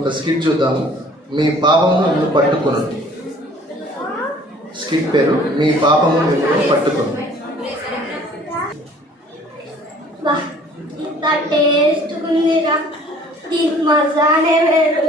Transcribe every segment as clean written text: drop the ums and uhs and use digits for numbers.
ఒక స్కిట్ చూద్దాము. మీ పాపము మిమ్మల్ని పట్టుకొను. స్కిట్ పేరు మీ పాపము మిమ్మల్ని పట్టుకొను. ఇంత టేస్ట్ ఉందిరా, దీని మజానే వేరు.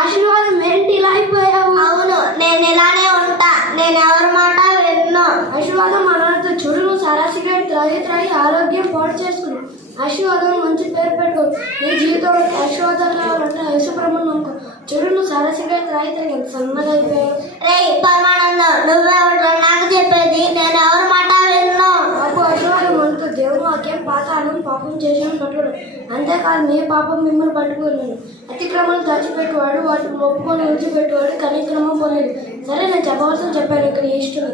ఆశీర్వాదం ఏంటి ఇలా అయిపోయావు? అవును, నేను ఇలానే ఉంటా. నేను ఎవరి మాట విన్ను. ఆశీర్వాదం మనతో చూడు, నువ్వు సారా సిగరెట్ త్రాగి ఆరోగ్యం పాడు చేసుకున్నావు. ఆశీర్వాదం మంచి పేరు పెట్టుకో. నీ జీవితంలో ఆశీర్వాదాలు కావాలంటే యేసుప్రభువుని నమ్ముకో. చూడు, నువ్వు సారా సిగరెట్ త్రాగి ఎంత సన్నగా అయిపోయావు. రే పరమానందం, నువ్వెవరు నాకు చెప్పేది? నేను ఎవరి మాట విన్ను. బాబు, ఆశీర్వాదం మనతో దేవుడు వాక్యం పాత ఆనం పాపం చేసాను పట్టుకోడు. అంతేకాదు, మీ పాపం మిమ్మల్ని పట్టుకోలేను. అతిక్రమాలు దాచిపెట్టేవాడు వాటిని ఒప్పుకొని విడిచిపెట్టేవాడు కనిక్రమం పొందలేదు. సరే, నేను చెప్పవలసిన చెప్పాను. ఇక్కడ ఇష్టం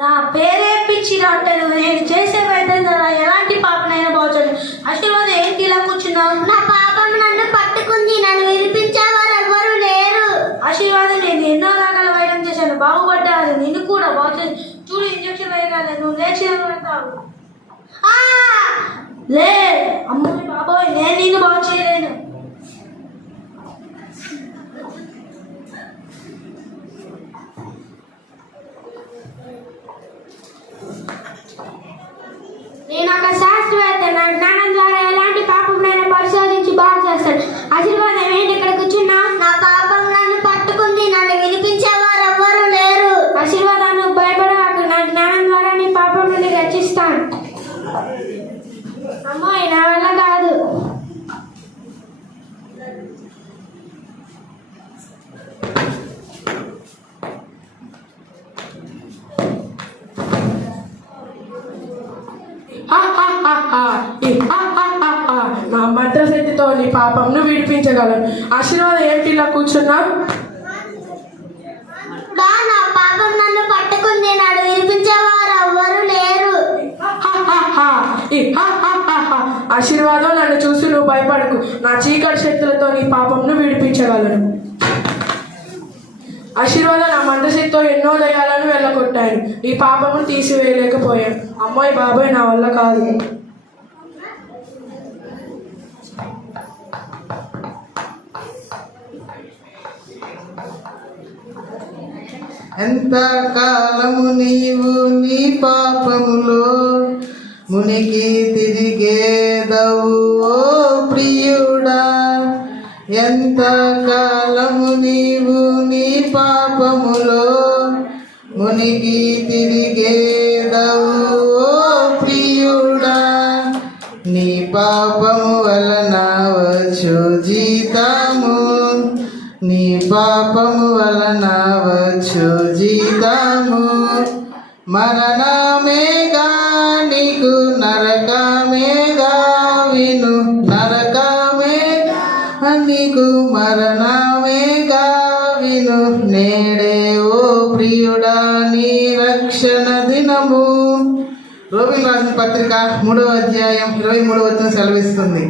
నా పేరే పిచ్చి డాక్టర్. నేను చేసే వైద్యం ద్వారా ఎలాంటి పాపనైనా బాగుంది. ఆశీర్వాదం ఏంటి ఇలా కూర్చున్నావు? నా పాపం నన్ను పట్టుకుంది. నన్ను వినిపించేవారు ఎవ్వరు లేరు. ఆశీర్వాదం, నేను ఎన్నో రకాల వైద్యం చేశాను, బాగుపడ్డాను. నిన్ను కూడా బాగుంది. చూడు, ఇంజక్షన్ వేయగానే నువ్వు లేచి లే. అమ్మాయి బాబోయ్, నేను నిన్ను బాగు చేయలేను. నేను ఒక శాస్త్రవేత్త. నా జ్ఞానం ద్వారా ఎలాంటి పాపం నేను పరిశోధించి బాగు చేస్తాను. ఆశీర్వాదం ఏంటి ఇక్కడ కూర్చున్నా? నా పాపం నన్ను పట్టుకుంది. నన్ను వినిపించేవారు ఎవ్వరు లేరు. ఆశీర్వాదాన్ని భయపడవాకు. నా జ్ఞానం ద్వారా నీ పాపం నుండి రక్షిస్తాను. అమ్మాయి, నా వల్ల కాదు. నా మంత్రశక్తితో నీ పాపంను విడిపించగలను. ఆశీర్వాదం ఏంటి ఇలా కూర్చున్నా? నా పాపం నన్ను పట్టుకుంది. నన్ను వినిపించేవారు ఎవ్వరు లేరు. ఆశీర్వాదం, నన్ను చూసి నువ్వు భయపడకు. నా చీకటి శక్తులతో నీ పాపంను విడిపించగలను. ఆశీర్వాదం, నా మంత్రశక్తితో ఎన్నో దయాలను వెళ్ళగొట్టాను. ఈ పాపము తీసివేయలేకపోయాను. అమ్మాయి బాబాయ్, నా వల్ల కాదు. ఎంత కాలము నీవు నీ పాపములో మునిగి తిరిగేదవు ఓ ప్రియుడా. ఎంత కాలము నీవు నీ పాపములో మునిగి తిరిగేదవు ఓ ప్రియుడా. నీ పాపము వలన వచ్చు జీతము, నీ పాపము వలన వచ్చు జీతము మరణమేగా. నీకు నరకమేగా. విను, నరకమేగా నీకు, మరణమేగా. విను, నేడే ఓ ప్రియుడా నీ రక్షణ దినము. రోమిలకు రాసిన పత్రిక 3వ అధ్యాయం 23వ వచనం సెలవిస్తుంది.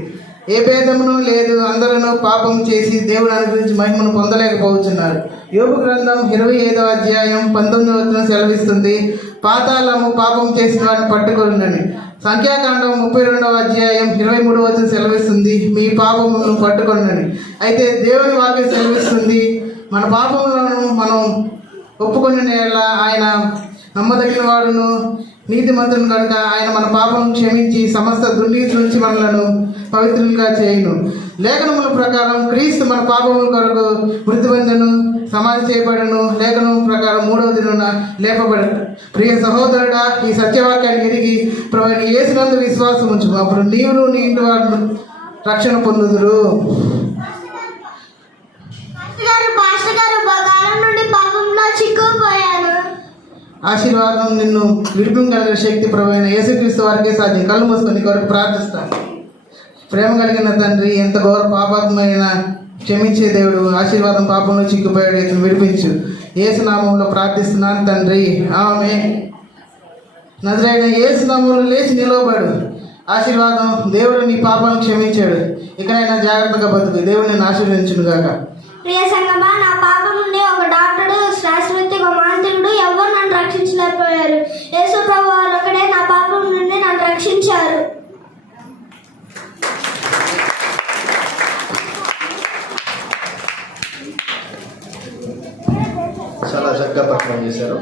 ఏ భేదమును లేదు, అందరూ పాపం చేసి దేవుడు అనుగ్రహించి మహిమను పొందలేకపోతున్నారు. యోబు గ్రంథం 25వ అధ్యాయం 19వ వచనం సెలవిస్తుంది. పాతాళము పాపం చేసిన వారిని పట్టుకొనుండని. సంఖ్యాకాండం 32వ అధ్యాయం 23వ వచనం సెలవిస్తుంది. మీ పాపములను పట్టుకొనుండని. అయితే దేవుని వాక్యం సెలవిస్తుంది, మన పాపములను మనం ఒప్పుకొని ఆయన నమ్మదగిన వాడును నీతిమంతుని కనుక ఆయన మన పాపం క్షమించి సమస్త దుర్నీతి నుంచి మనలను పవిత్రులుగా చేయును. లేఖనముల ప్రకారం క్రీస్తు మన పాపముల కొరకు మృతి పొందెను, సమాధి చేయబడను. లేఖనం ప్రకారం 3వ దినాన లేపబడను. ప్రియ సహోదరుడా, ఈ సత్యవాక్యాన్ని ఎరిగి ప్రభువైన యేసునందు విశ్వాసం ఉంచు. అప్పుడు నీవును నీ ఇంటి వారు రక్షణ పొందుదురు. ఆశీర్వాదం నిన్ను విడిపించగలిగిన శక్తి ప్రభువైన యేసుక్రీస్తు వారికే సాధ్యం. కళ్ళు మూసుకొని కొరకు ప్రార్థిస్తాను. ప్రేమ కలిగిన తండ్రి, ఎంత ఘోర పాపాత్మైన క్షమించే దేవుడు, ఆశీర్వాదం పాపంలో చిక్కుపోయాడు, ఇతను విడిపించు. యేసు నామంలో ప్రార్థిస్తున్నాను తండ్రి, ఆమేన్. నజరైన యేసు నామములో లేచి నిలవబడు. ఆశీర్వాదం. దేవుడు నీ పాపాలను క్షమించాడు. ఇకనైనా జాగ్రత్తగా బతుకు. దేవుడు నిన్ను ఆశీర్వదించును గాక. ప్రియ సంగమా, నా పాపం నుండి ఒక డాక్టరు, శాస్త్రవేత్త, ఒక మాంత్రికుడు ఎవరు నన్ను రక్షించలేకపోయారు. యేసు ప్రభు వారు ఒకడే నా పాపం నుండి నన్ను రక్షించారు. చాలా చక్కగా పర్ఫామ్ చేశారు.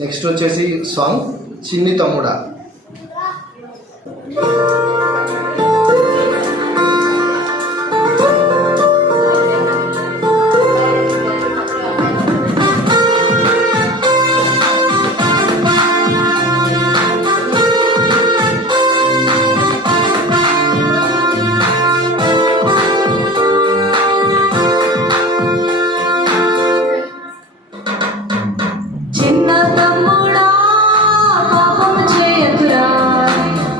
నెక్స్ట్ వచ్చేసి సాంగ్ చిన్ని తమ్ముడా. చిన్న తమ్ముడా పాపము చేయకురా,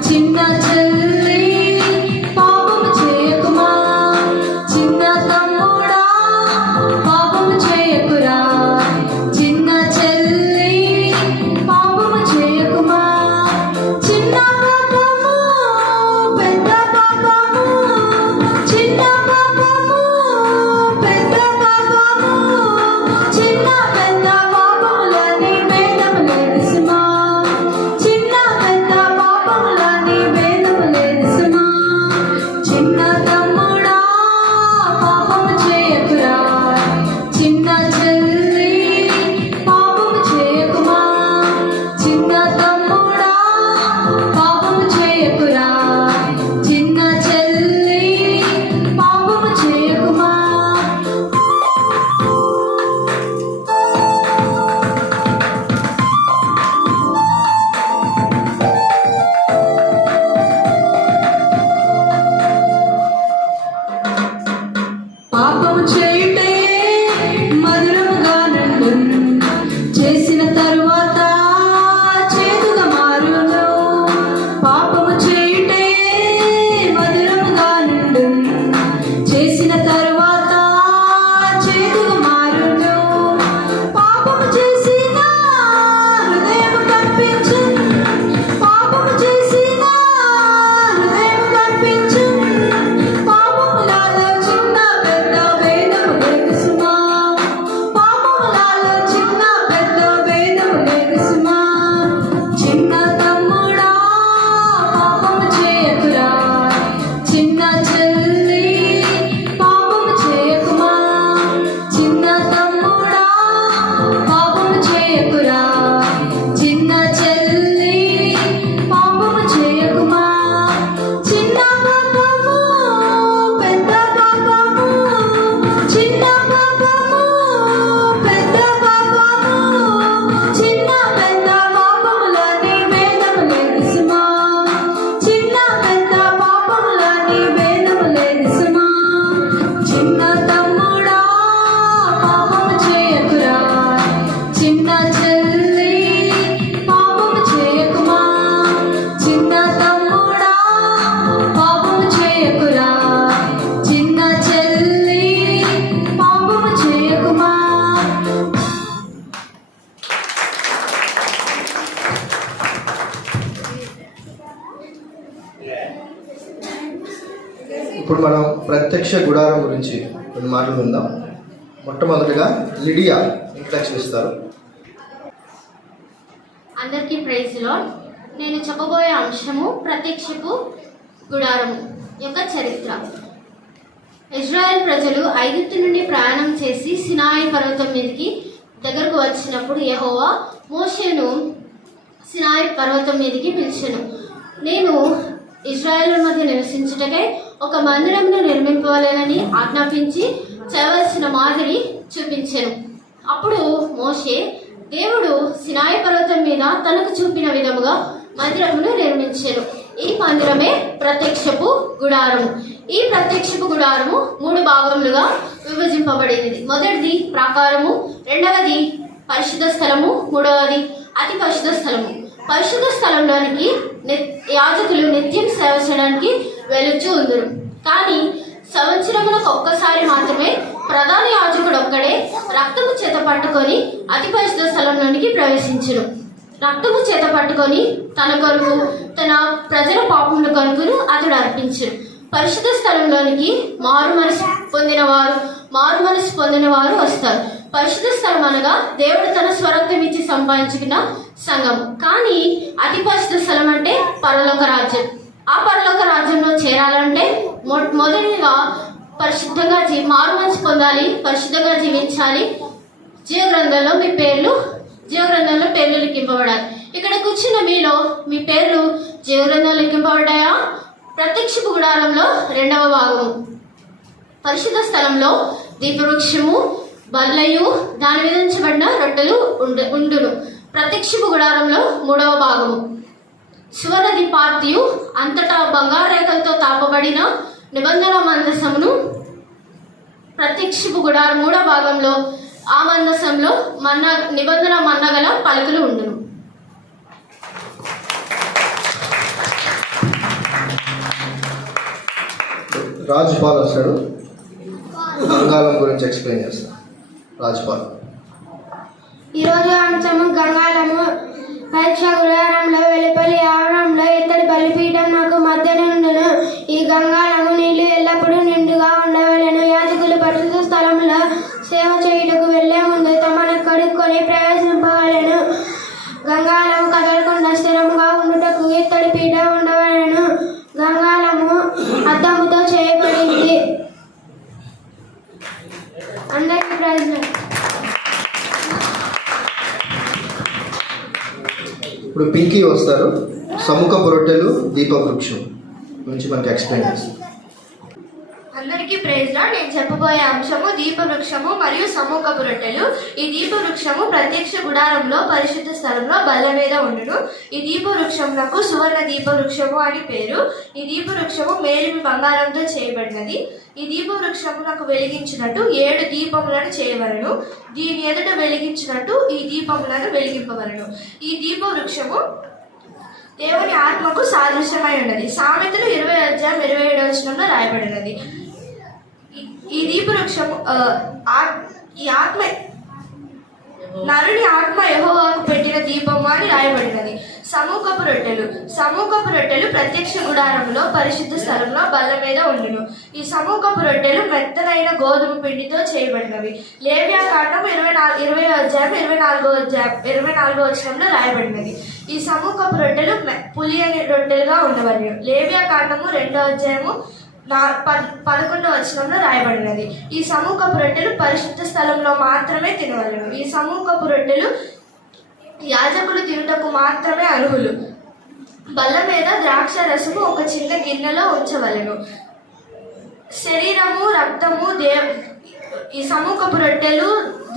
చిన్న చెల్లి పాపము చేయకుమా. చిన్న తమ్ముడా పాపము చేయకురా, చిన్న చెల్లి పాపము చేయకుమా. చిన్న పాపము పెద్ద పాపము, చిన్న పాపము పెద్ద పాపము, చిన్న పెద్ద పాపములని భేదము లేదు సుమా. చిన్న పెద్ద పాపములని భేదము లేదు సుమా. చిన్న తమ్ముడా పాపము చేయకురా, చిన్న చెల్లి పాపము చేయకుమా. చిన్న తమ్ముడా పాపము చేయకురా, చిన్న చెల్లి పాపము చేయకుమా. పాపము చేయుటే మధురముగా నుండును, చేసిన తరువాత చేదుగా మారును. పాపము చేయుటే మధురముగా నుండును, చేసిన తరువాత చేదుగా మారును. పాపము చేసిన హృదయం కనిపించును, పాపము చేసిన హృదయం కనిపించును. పాపములలో చిన్న పెద్ద భేదము లేదు సుమా. పాపములలో చిన్న పెద్ద భేదము లేదు సుమా. చిన్న తమ్ముడా పాపము చేయకురా, చిన్న చెల్లి పాపము చేయకుమా. చిన్న తమ్ముడా పాపము చేయకురా, చిన్న చెల్లి పాపము చేయకుమా. చిన్న పాపము పెద్ద పాపము, చిన్న పాపము పెద్ద పాపము, చిన్న పెద్ద పాపములని భేదము లేదు సుమా. చిన్న పెద్ద పాపములని భేదము లేదు సుమా. చిన్న తమ్ముడా పాపము చేయకురా, చిన్న చెల్లి పాపము చేయకుమా. చిన్న తమ్ముడా పాపము చేయకురా, చిన్న చెల్లి పాపము చేయకుమా. ఇప్పుడు మనం ప్రత్యక్ష గుడారం గురించి కొన్ని మాటలు విందాం. మొట్టమొదటిగా లిడియా ఇంట్రడక్షన్ ఇస్తారు. అందరికీ ప్రైజ్ లార్డ్. నేను చెప్పబోయే అంశము ప్రత్యక్షపు గుడారము యొక్క చరిత్ర. ఇజ్రాయెల్ ప్రజలు ఐగుప్తు నుండి ప్రయాణం చేసి సినాయి పర్వతం మీదకి దగ్గరకు వచ్చినప్పుడు యెహోవా మోషేను సినాయి పర్వతం మీదకి పిలిచెను. నేను ఇజ్రాయెల్ మధ్య నివసించుటకై ఒక మందిరమును నిర్మింపవలెనని ఆజ్ఞాపించి చేయవలసిన మాదిరి చూపించెను. అప్పుడు మోషే దేవుడు సినాయి పర్వతం మీద తనకు చూపిన విధముగా మందిరమును నిర్మించెను. ఈ మందిరమే ప్రత్యక్షపు గుడారము. ఈ ప్రత్యక్షపు గుడారము 3 భాగములుగా విభజింపబడింది. మొదటిది ప్రాకారము, రెండవది పరిశుద్ధ స్థలము, మూడవది అతి పరిశుద్ధ స్థలము. పరిశుద్ధ స్థలంలోనికి యాజకులు నిత్యం సేవ చేయడానికి వెళ్ళుచూ ఉందరు. కానీ సంవత్సరములకు ఒక్కసారి మాత్రమే ప్రధాన యాజకుడు ఒక్కడే రక్తము చేత పట్టుకొని అతి పరిశుద్ధ స్థలంలోనికి ప్రవేశించును. రక్తము చేత పట్టుకొని తన కొరకు తన ప్రజల పాపముల కొరకును అతడు అర్పించును. పరిశుద్ధ స్థలంలోనికి మారు మనసు పొందిన వారు వస్తారు. పరిశుద్ధ స్థలం అనగా దేవుడు తన స్వరక్తం ఇచ్చి సంపాదించుకున్న సంఘం. కానీ అతి పరిశుద్ధ స్థలం అంటే పరలోక రాజ్యం. ఆ పరలోక రాజ్యంలో చేరాలంటే మొదటిగా పరిశుద్ధంగా మారు మనసు పొందాలి, పరిశుద్ధంగా జీవించాలి. జీవగ్రంథంలో పేర్లు లిఖింపబడాలి. ఇక్కడ కూర్చున్న మీలో మీ పేర్లు జీవగ్రంథంలో లిఖింపబడ్డాయా? ప్రత్యక్షపు గుడారంలో 2వ భాగము. పరిశుద్ధ స్థలంలో దీపవృక్షము, బల్లయు, దాని మీద ఉంచబడిన రొట్టెలు ఉండును. ప్రత్యక్షపు గుడారంలో 3వ భాగము. సువర్ణ దీపార్తియు, అంతటా బంగారు రేఖలతో తాపబడిన నిబంధన మందసమును. ప్రత్యక్షపు గుడారం 3వ భాగంలో ఆ మందసంలో నిబంధన మన్నగల పలకలు ఉండును. రాజ్పాల్ వస్తాడు, గంగాలం గురించి ఎక్స్ప్లెయిన్ చేస్తాడు. రాజ్పాల్. ఈరోజు అంశము గంగాలము. పరీక్ష గుడారంలో వెలుపలి ఆవరణంలో ఇత్తడి బలిపీఠం నాకు మధ్యన ఉండును. ఈ గంగాలము నీళ్లు ఎల్లప్పుడూ నిండుగా ఉండవలెను. యాజకులు పరిశుద్ధ స్థలంలో సేవ చేయుటకు వెళ్లే ముందు తమను కడుక్కొని ప్రవేశింపవలెను. గంగాలము కదలకుండా స్థిరంగా ఉండుటకు ఇత్తడి పీఠ ఉండవలెను. గంగాలము అద్దముతో చేయబడింది. అందరికీ ప్రశ్న. ఇప్పుడు పింకీ వస్తారు, సముఖపు రొట్టెలు, దీపవృక్షం గురించి మనకి ఎక్స్ప్లెయిన్ చేస్తారు. అందరికీ ప్రైజ్ లార్డ్. నేను చెప్పబోయే అంశము దీపవృక్షము మరియు సముఖపు రొట్టెలు. ఈ దీపవృక్షము ప్రత్యక్ష గుడారంలో పరిశుద్ధ స్థలంలో బల్ల మీద ఉండును. ఈ దీపవృక్షములకు సువర్ణ దీపవృక్షము అని పేరు. ఈ దీపవృక్షము మేలిమి బంగారంతో చేయబడినది. ఈ దీపవృక్షములకు వెలిగించినట్టు 7 దీపములను చేయవలను. దీని ఎదుట వెలిగించినట్టు ఈ దీపములను వెలిగింపవలను. ఈ దీపవృక్షము దేవుని ఆత్మకు సాదృశ్యమై ఉన్నది. సామెతలు 20:27 రాయబడినది. ఈ దీపవృక్షము ఈ ఆత్మ నరుని ఆత్మ యెహోవాకు పెట్టిన దీపము అని రాయబడినది. సమూహపు రొట్టెలు ప్రత్యక్ష గుడారంలో పరిశుద్ధ స్థలంలో బల్ల మీద ఉండును. ఈ సమూహపు రొట్టెలు మెత్తనైన గోధుమ పిండితో చేయబడినవి. లేవ్యాకాండం 24వ రాయబడినది. ఈ సమూహపు రొట్టెలు పులియని రొట్టెలుగా ఉండవలెను. లేవ్యాకాండము 2వ అధ్యాయము 11వ రాయబడినది. ఈ సమూహపు రొట్టెలు పరిశుద్ధ స్థలంలో మాత్రమే తినవలెను. ఈ సమూహపు రొట్టెలు యాజకులు తినుటకు మాత్రమే అర్హులు. బల్ల మీద ద్రాక్ష రసము ఒక చిన్న గిన్నెలో ఉంచవలెను. శరీరము, రక్తము ఈ సమూహపు రొట్టెలు,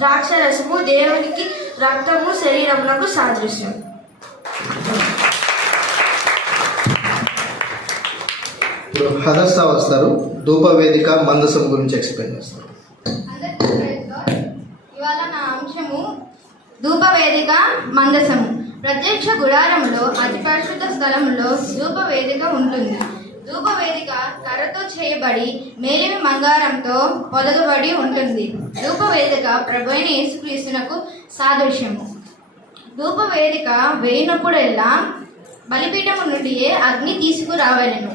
ద్రాక్ష రసము దేవునికి రక్తము శరీరమునకు సాదృశ్యం. ఇప్పుడు హదస్సా వస్తారు, ధూపవేదిక, మందసం గురించి ఎక్స్ప్లెయిన్ చేస్తారు. ఇవాళ నా అంశము ధూపవేదిక, మందసము. ప్రత్యక్ష గుడారంలో అతి పరిశుద్ధ స్థలంలో ధూపవేదిక ఉంటుంది. ధూపవేదిక కర్రతో చేయబడి మేలిమి బంగారంతో పొదగబడి ఉంటుంది. ధూపవేదిక ప్రభువైన యేసుక్రీస్తునకు సాదృశ్యము. ధూపవేదిక వేయినప్పుడెల్లా బలిపీఠము నుండియే అగ్ని తీసుకురావలెను.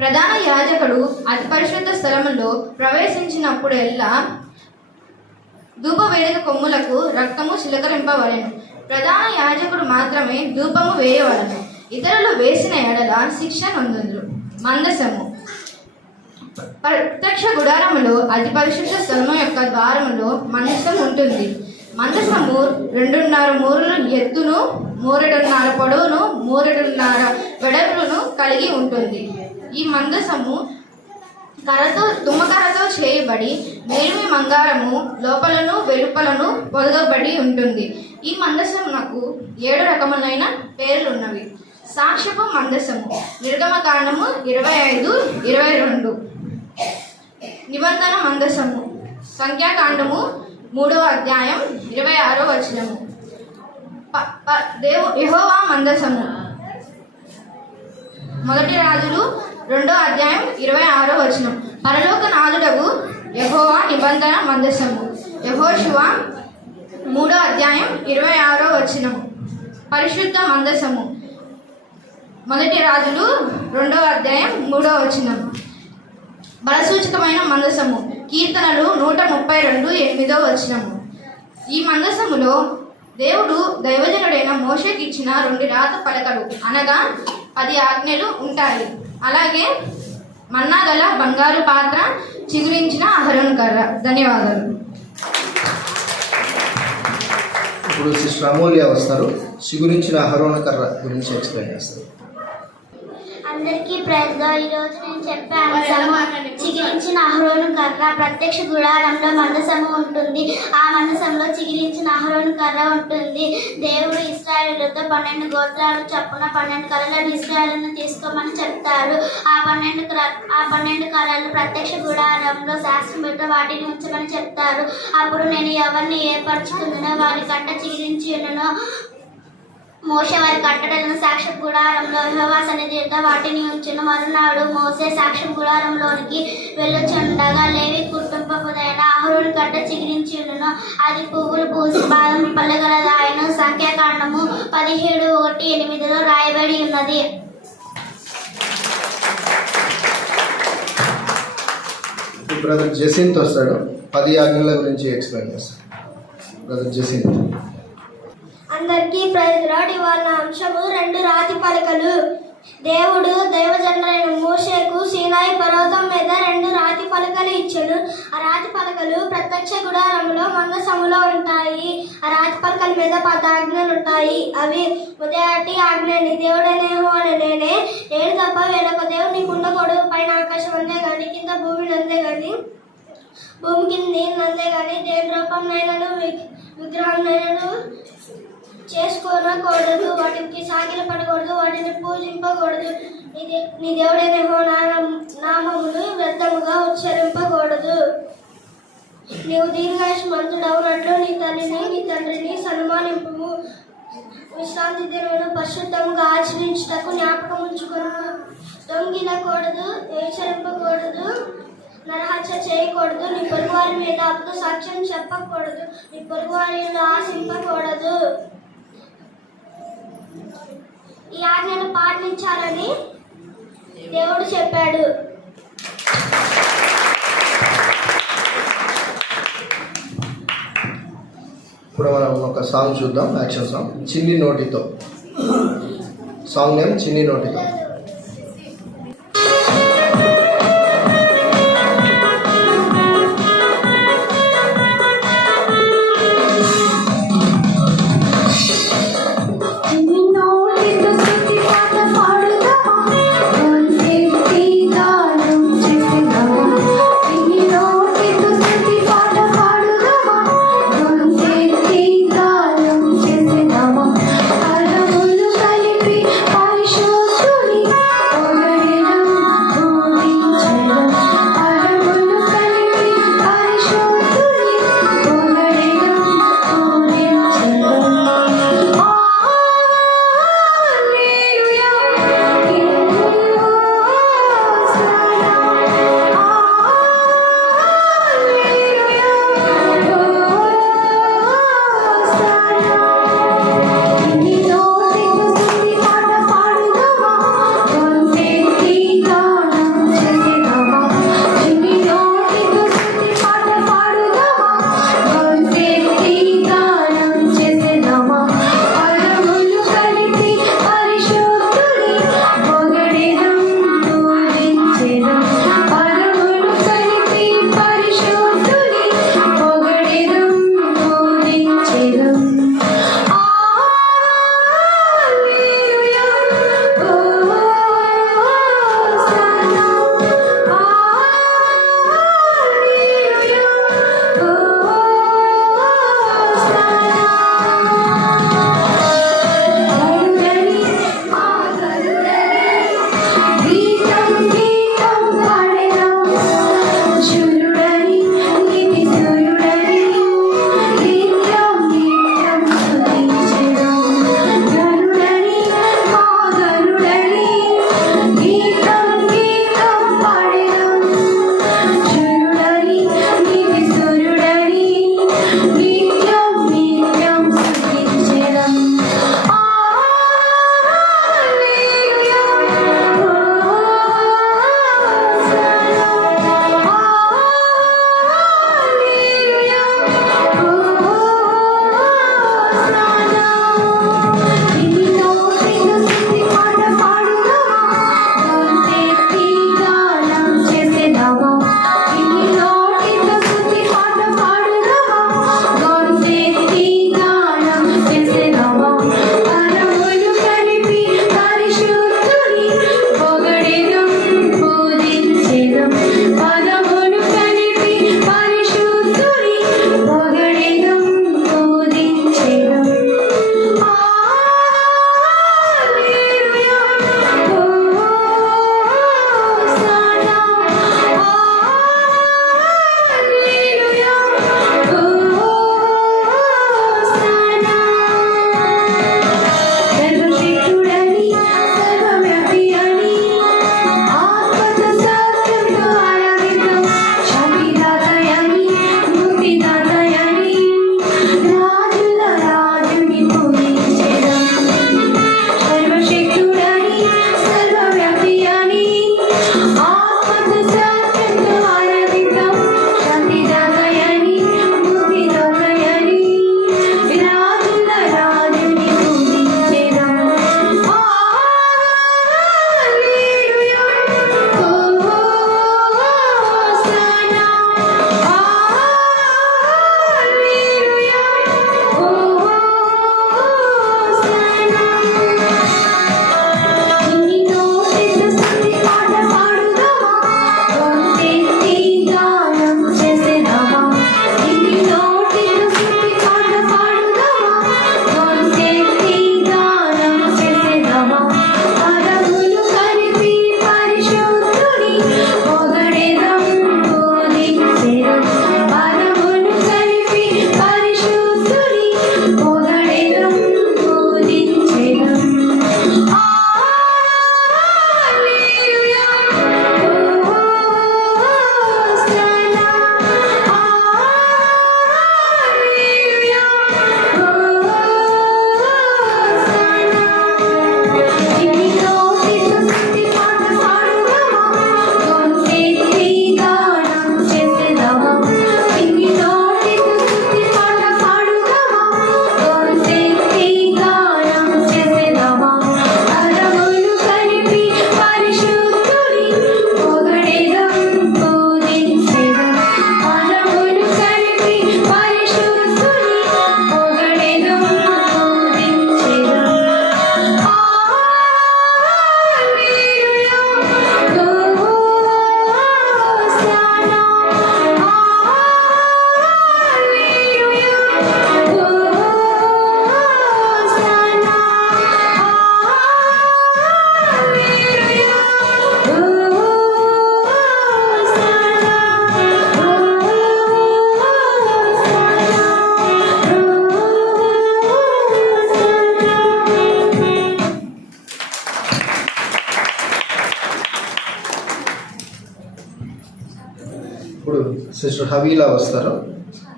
ప్రధాన యాజకుడు అతి పరిశుద్ధ స్థలములో ప్రవేశించినప్పుడెల్లా ధూపవేదిక కొమ్ములకు రక్తము చిలకరింపవలెను. ప్రధాన యాజకుడు మాత్రమే ధూపము వేయవలెను. ఇతరులు వేసిన ఎడల శిక్ష నొందుదురు. మందసము. ప్రత్యక్ష గుడారములో అతి పరిశుద్ధ స్థలము యొక్క ద్వారములో మందసం ఉంటుంది. మందసము 2.5 మూరలు ఎత్తును, 3.5 పొడవును, 3.5 వెడల్పును కలిగి ఉంటుంది. ఈ మందసము తుమ్మకర్రతో చేయబడి మేలిమి బంగారము లోపలను వెలుపలను పొదగబడి ఉంటుంది. ఈ మందసమునకు 7 రకములైన పేర్లున్నవి. సాక్ష్యపు మందసము. నిర్గమకాండము 25:22. నిబంధన మందసము. సంఖ్యాకాండము 3వ అధ్యాయం 26వ వచనము. యెహోవా మందసము. 1 రాజులు 2వ అధ్యాయం 26వ వచనం. పరలోక నాథుడగు యెహోవా నిబంధన మందసము. యెహోషువ 3వ అధ్యాయం 26వ వచనము. పరిశుద్ధ మందసము. 1 రాజులు 2వ అధ్యాయం 3వ వచనం. బలసూచకమైన మందసము. కీర్తనలు 132 8వ వచనము. ఈ మందసములో దేవుడు దైవజనుడైన మోషేకి ఇచ్చిన 2 రాత పలకలు అనగా 10 ఆజ్ఞలు ఉంటాయి. అలాగే మన్నా గల బంగారు పాత్ర, చిగురించిన అహరోను కర్ర. ధన్యవాదాలు. ఇప్పుడు సిస్టర్ అమూల్య వస్తారు. చిగురించిన అహరోను కర్ర గురించి ఎక్స్ప్లెయిన్ చేస్తారు. అందరికీ ప్రైజ్. ఈరోజు నేను చెప్పే అంశము చిగిరించిన అహరోను కర్ర. ప్రత్యక్ష గుడారంలో మందసము ఉంటుంది. ఆ మందసంలో చిగిరించిన అహరోను కర్ర ఉంటుంది. దేవుడు ఇశ్రాయేలుతో 12 గోత్రాలు చొప్పున 12 కర్రలను ఇశ్రాయేలును తీసుకోమని చెప్తారు. ఆ 12 కర్రలు ప్రత్యక్ష గుడారంలో శాస్త్రం పెట్టి వాటిని ఉంచమని చెప్తారు. అప్పుడు నేను ఎవరిని ఏర్పరచుకుందునో వారి కంట చిగిరించి ఉన్ననో మోషే వారి కట్టడలను సాక్ష్య గుడారంలో యెహోవా సన్నిధిలో వాటిని ఉంచిన. మరునాడు మోసే సాక్ష్య గుడారంలోనికి వెళ్ళొచ్చుండగా లేవి కుటుంబపుదైన అహరోను కట్ట చిగిరించి ఉన్నను. అది పువ్వులు పూసి బాదం పల్లెగలదాయను. సంఖ్యాకాండము 17:1-8 రాయబడి ఉన్నది. బ్రదర్ జసింత్ వస్తాడు. 10 ఆజ్ఞల గురించి ఎక్స్ప్లెయిన్ చేస్తాడు. Brother Jacinth. అందరికీ ప్రైజ్ లార్డ్. ఇవాళ అంశము 2 రాతి పలకలు. దేవుడు దైవజనుడైన మోషేకు సీనాయి పర్వతం మీద 2 రాతి పలకలు ఇచ్చాడు. ఆ రాతి పలకలు ప్రత్యక్ష గుడారంలో మందసములో ఉంటాయి. ఆ రాతి పలకల మీద 10 ఆజ్ఞలు ఉంటాయి. అవి మొదటి ఆజ్ఞ, నీ దేవుడైన యెహోవా నేనే, నేను తప్ప వేరొక దేవుడు నీకు ఉండకూడదు. పైన ఆకాశం అందే కానీ కింద భూమిని అందే కానీ భూమి కింద నీళ్ళు అందే కానీ దేని రూపంనైనను విగ్రహంనైనను చేసుకోనకూడదు. వాటికి సాగిల పడకూడదు. వాటిని పూజింపకూడదు. నీ దేవుడైన యెహోవా నామమును వ్యర్థముగా ఉచ్చరింపకూడదు. నీవు దీర్ఘాయుష్మంతుడవునట్లు నీ తల్లిని నీ తండ్రిని సన్మానింపుము. విశ్రాంతి దినమును పరిశుద్ధముగా ఆచరించుటకు జ్ఞాపకం ఉంచుకొను. దొంగిలకూడదు, వ్యభిచరింపకూడదు, నరహత్య చేయకూడదు. నీ పొరుగువారి మీద అబద్ధ సాక్ష్యం చెప్పకూడదు. నీ పొరుగువారిని ఆశింపకూడదు. ఈ ఆజ్ఞను పాటించాలని దేవుడు చెప్పాడు. ఇప్పుడు మనం ఒక సాంగ్ చూద్దాం. యాక్షన్ సాంగ్ చిన్ని నోటితో. సాంగ్ నేమ్ చిన్ని నోటితో. పరిశోధుని ఇప్పుడు సిస్టర్ హవీలా వస్తారు,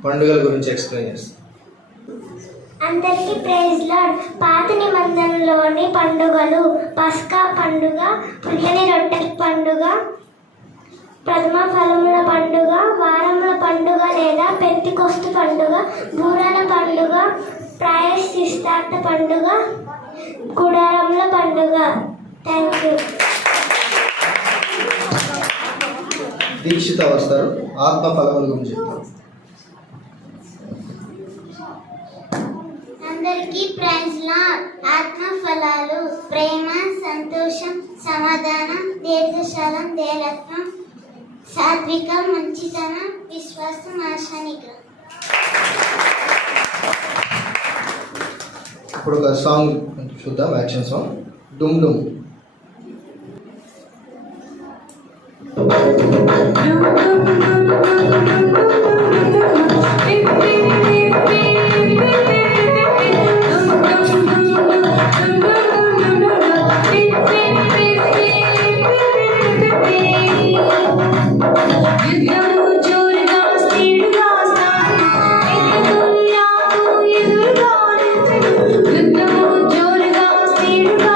పండుగల గురించి ఎక్స్ప్లెయిన్ చేస్తారు. అందరికీ ప్రైజ్ లార్డ్. పాత నిబంధనలోని పండుగలు: పస్కా పండుగ, పుల్లని రొట్టెల పండుగ, ప్రథమ ఫలముల పండుగ, వారముల పండుగ లేదా పెంతికొస్తు పండుగ, బూరల పండుగ, ప్రాయశ్చిత్తార్థ పండుగ, గుడారముల పండుగ. Thank you. దీక్షిత వస్తారు, ఆత్మ ఫలముల గురించి చెప్తారు. అందరికీ ప్రైజ్ లార్డ్. ఆత్మ ఫలాలు: ప్రేమ, సంతోషం, సమాధానం, దీర్ఘశాలం, దయాలత్వం, సాత్వికం, మంచితనం, విశ్వాసం, ఆశానిగ్రహం. ఇప్పుడు ఒక సాంగ్ చూద్దాం, యాక్షన్ సాంగ్. డుమ్ డుమ్. యుద్ధము జోరుగా స్పీడుగా యుద్ధము జోరుగా స్పీడుగా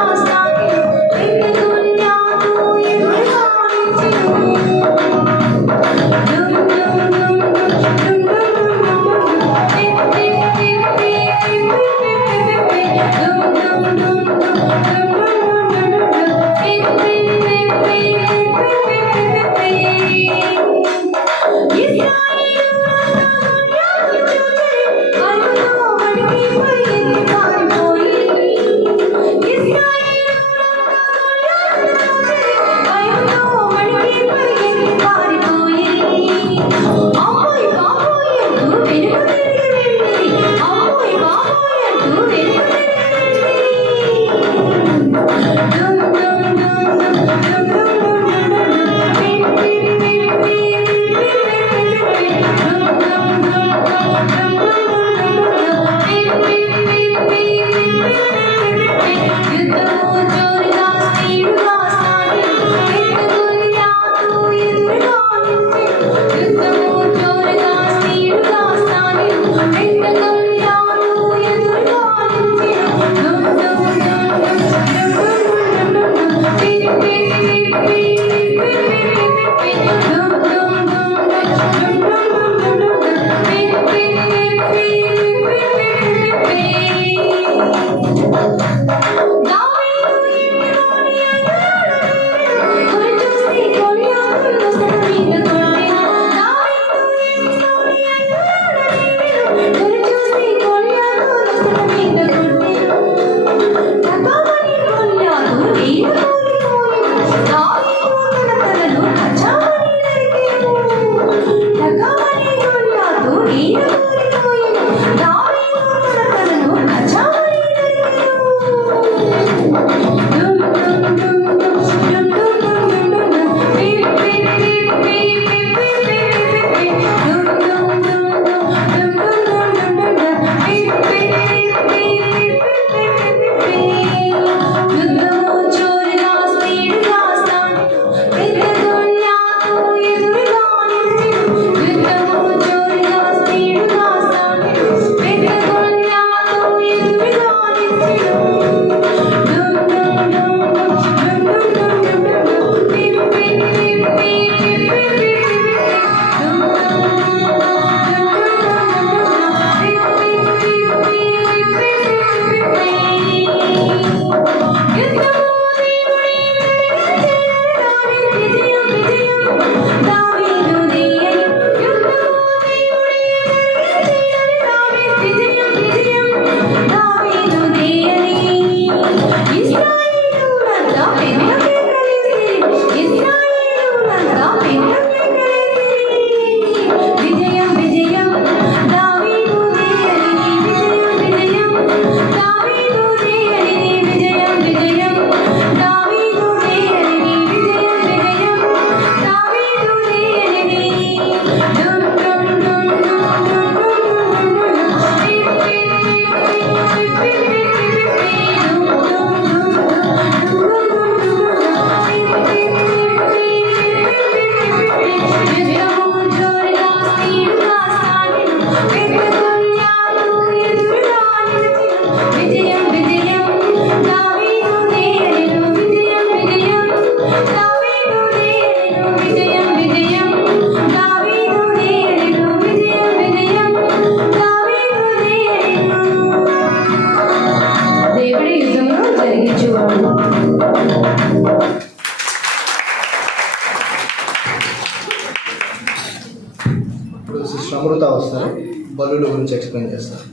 అమృత వస్తారు, బలుల గురించి ఎక్స్ప్లెయిన్ చేస్తారు.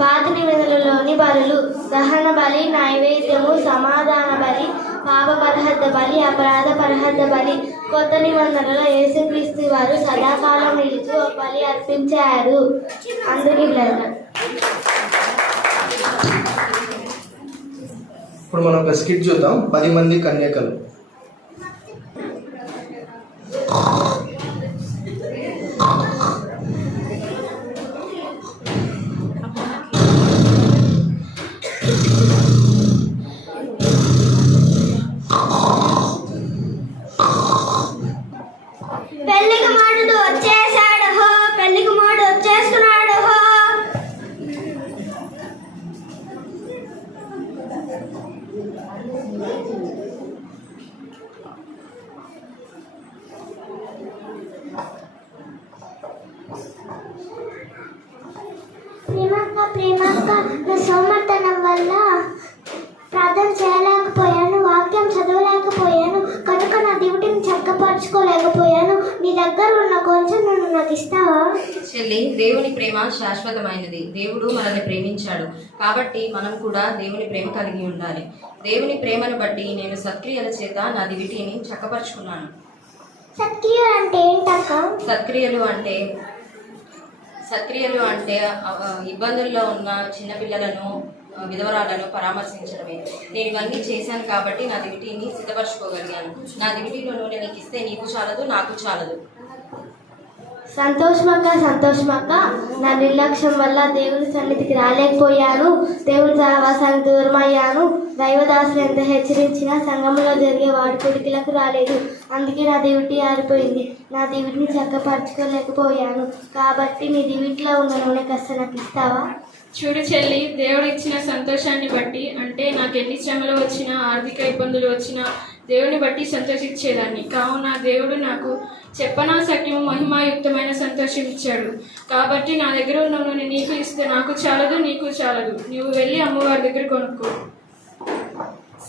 పాత నిబంధనలోని బలులు దహన బలి, నైవేద్యము, సమాధాన బలి, పాప పరిహద్ద బలి, అపరాధ పరిహద్ద బలి. కొత్త నిబంధనలో యేసుక్రీస్తు వారు సదాకాలం నిలిచి ఒక బలి అర్పించారు. అందుకే బ్రదర్. ఇప్పుడు మనం ఒక స్కిట్ చూద్దాం. 10 మంది కన్యకలు. పెళ్లి కుమారుడు వచ్చేసాడు హో, పెళ్లి కుమారుడు వచ్చేస్తున్నాడు హో. ప్రేమక్క నా సోమర్తనం వల్ల ప్రార్థన చేయలేకపోయాను, వాక్యం చదవలేకపోయాను, కనుక నా డ్యూటీని చక్కపరచుకోలేకపోయాను. నీ దగ్గర ఉన్న కొంచెం నన్ను నాకు ఇస్తావా? చెల్లి, దేవుని ప్రేమ శాశ్వతమైనది. దేవుడు మనల్ని ప్రేమించాడు కాబట్టి మనం కూడా దేవుని ప్రేమ కలిగి ఉండాలి. దేవుని ప్రేమను బట్టి నేను సత్క్రియల చేత నా దివిటీని చక్కపరుచుకున్నాను. సత్క్రియలు అంటే ఏంటక్క? సత్క్రియలు అంటే ఇబ్బందుల్లో ఉన్న చిన్నపిల్లలను, విధవరాలను పరామర్శించడమే. నేను ఇవన్నీ చేశాను కాబట్టి నా దివిటీని సిద్ధపరచుకోగలిగాను. నా దివిటీలో నూనె నీకు ఇస్తే నీకు చాలదు, నాకు చాలదు. సంతోషమక్క, నా నిర్లక్ష్యం వల్ల దేవుని సన్నిధికి రాలేకపోయాను, దేవుని సహవాసానికి దూరం అయ్యాను. దైవదాసులు ఎంత హెచ్చరించినా సంఘంలో జరిగే వాడుకొడికలకు రాలేదు. అందుకే నా దివిటి ఆరిపోయింది. నా దివిటిని చక్కపరచుకోలేకపోయాను. కాబట్టి నీ దివిటిలో ఉన్న నూనె కాస్త నాకు ఇస్తావా? చూడు చెల్లి, దేవుడు ఇచ్చిన సంతోషాన్ని బట్టి, అంటే నాకు ఎన్ని శ్రమలు వచ్చినా, ఆర్థిక ఇబ్బందులు వచ్చినా దేవుని బట్టి సంతోషించేదాన్ని. కావున దేవుడు నాకు చెప్పనా సఖ్యము మహిమాయుక్తమైన సంతోషం ఇచ్చాడు. కాబట్టి నా దగ్గర ఉన్న నూనె నీకు ఇస్తే నాకు చాలదు, నీకు చాలదు. నీవు వెళ్ళి అమ్మవారి దగ్గర కొనుక్కో.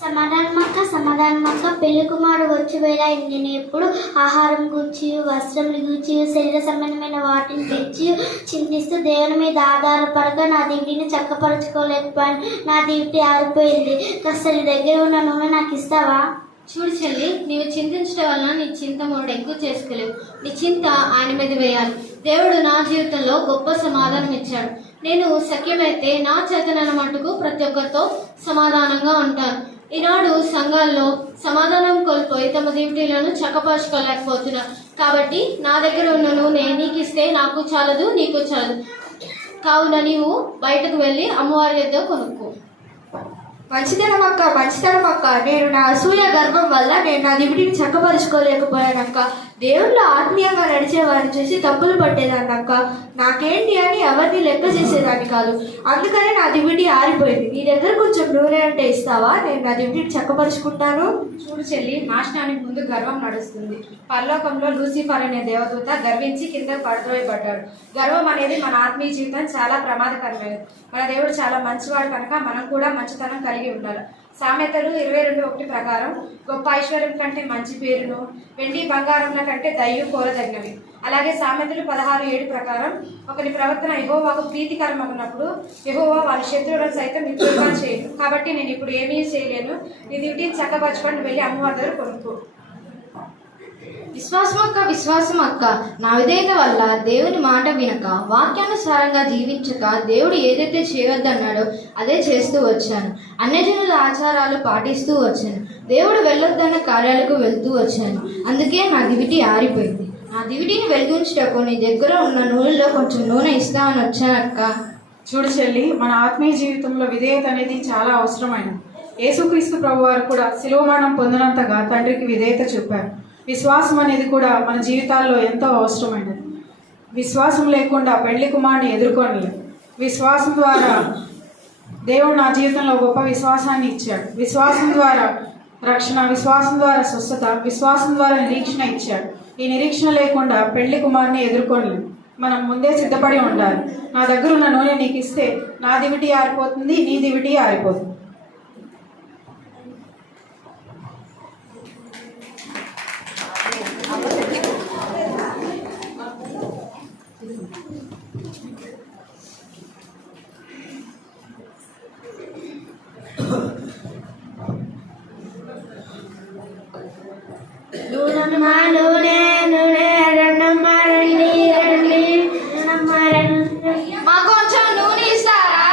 సమాధానమక్క, పెళ్లి కుమారుడు వచ్చి వేళ నేను ఎప్పుడు ఆహారం గూర్చి, వస్త్రం గూర్చి, శరీర సంబంధమైన వాటిని తెచ్చి చింతిస్తూ దేవుని మీద ఆధారపడక నా దివిటిని చక్కపరచుకోలేకపోయాను. నా దివిటి ఆరిపోయింది. కాస్త నీ దగ్గర ఉన్న నూనె నాకు ఇస్తావా? చూడు చెల్లి, నీవు చింతించడం వలన నీ చింత మూడు ఎక్కువ చేసుకోలేవు. నీ చింత ఆయన మీద వేయాలి. దేవుడు నా జీవితంలో గొప్ప సమాధానం ఇచ్చాడు. నేను సఖ్యమైతే నా చేతనైన మటుకు ప్రతి ఒక్కరితో సమాధానంగా ఉంటాను. ఈనాడు సంఘాల్లో సమాధానం కోల్పోయి తమ దివిటీలను చక్కపరచుకోలేకపోతున్నారు. కాబట్టి నా దగ్గర ఉన్న నూనె నీకు ఇస్తే నాకు చాలదు, నీకు చాలదు. కావున నీవు బయటకు వెళ్ళి అమ్మవారి యొద్ద కొనుక్కో. మంచితనమక్క, నేను నా అసూయ గర్వం వల్ల నేను నా దివిటిని చక్కపరుచుకోలేకపోయానక్క. దేవుళ్ళు ఆత్మీయంగా నడిచేవారిని చూసి తప్పులు పట్టేదాన్నక్క. నాకేంటి అని ఎవరిని లెక్క చేసేదాన్ని కాదు. అందుకనే నా దివిటి ఆరిపోయింది. నీ దగ్గర కొంచెం నూనె అంటే ఇస్తావా? నేను నా దివిటిని చక్కపరుచుకుంటాను. చూడు చెల్లి, నాశనానికి ముందు గర్వం నడుస్తుంది. పరలోకంలో లూసిఫర్ అనే దేవదూత గర్వించి కింద పడద్రోయబడ్డాడు. గర్వం అనేది మన ఆత్మీయ జీవితం చాలా ప్రమాదకరమైనది. మన దేవుడు చాలా మంచివాడు కనుక మనం కూడా మంచితనం కలిగి ఉండాలి. సామెతలు 22:1 ప్రకారం గొప్ప ఐశ్వర్యం కంటే మంచి పేరును, వెండి బంగారంల కంటే దయ్యం కోరదగినవి. అలాగే సామెతలు 16:7 ప్రకారం ఒకరి ప్రవర్తన యెహోవాకు ప్రీతికరమన్నప్పుడు యెహోవా వాళ్ళ శత్రువులను సైతం మిత్రులుగా చేయను. కాబట్టి నేను ఇప్పుడు ఏమీ చేయలేను. నీ డ్యూటీని చక్కపరచుకొని వెళ్ళి అమ్మవారి దగ్గర కొనుక్కో. విశ్వాసం అక్క, నా విధేయత వల్ల దేవుని మాట వినక, వాక్యానుసారంగా జీవించక, దేవుడు ఏదైతే చేయొద్దన్నాడో అదే చేస్తూ వచ్చాను. అన్యజనుల ఆచారాలు పాటిస్తూ వచ్చాను. దేవుడు వెళ్ళొద్దన్న కార్యాలకు వెళ్తూ వచ్చాను. అందుకే నా దివిటి ఆరిపోయింది. నా దివిటిని వెలిగించుటకు నీ దగ్గర ఉన్న నూనెలో కొంచెం నూనె ఇస్తామని వచ్చానక్క. చూడు చెల్లి, మన ఆత్మీయ జీవితంలో విధేయత అనేది చాలా అవసరమైనది. యేసుక్రీస్తు ప్రభువారు కూడా శిలువ మరణం పొందినంతగా తండ్రికి విధేయత చెప్పారు. విశ్వాసం అనేది కూడా మన జీవితాల్లో ఎంతో అవసరమైనది. విశ్వాసం లేకుండా పెళ్లి కుమారుని ఎదుర్కొనలేదు. విశ్వాసం ద్వారా దేవుడు నా జీవితంలో గొప్ప విశ్వాసాన్ని ఇచ్చాడు. విశ్వాసం ద్వారా రక్షణ, విశ్వాసం ద్వారా స్వస్థత, విశ్వాసం ద్వారా నిరీక్షణ ఇచ్చాడు. ఈ నిరీక్షణ లేకుండా పెళ్లి కుమారుని ఎదుర్కొనలేదు. మనం ముందే సిద్ధపడి ఉండాలి. నా దగ్గర ఉన్న నూనె నీకు ఇస్తే నా దివిటి ఆరిపోతుంది, నీ దివిటి ఆరిపోతుంది. నూనె నూనె నూనె రెండమ్మ రండి రండి రెండమ్మ రండి. మాకు కొంచెం నూనె ఇస్తారా?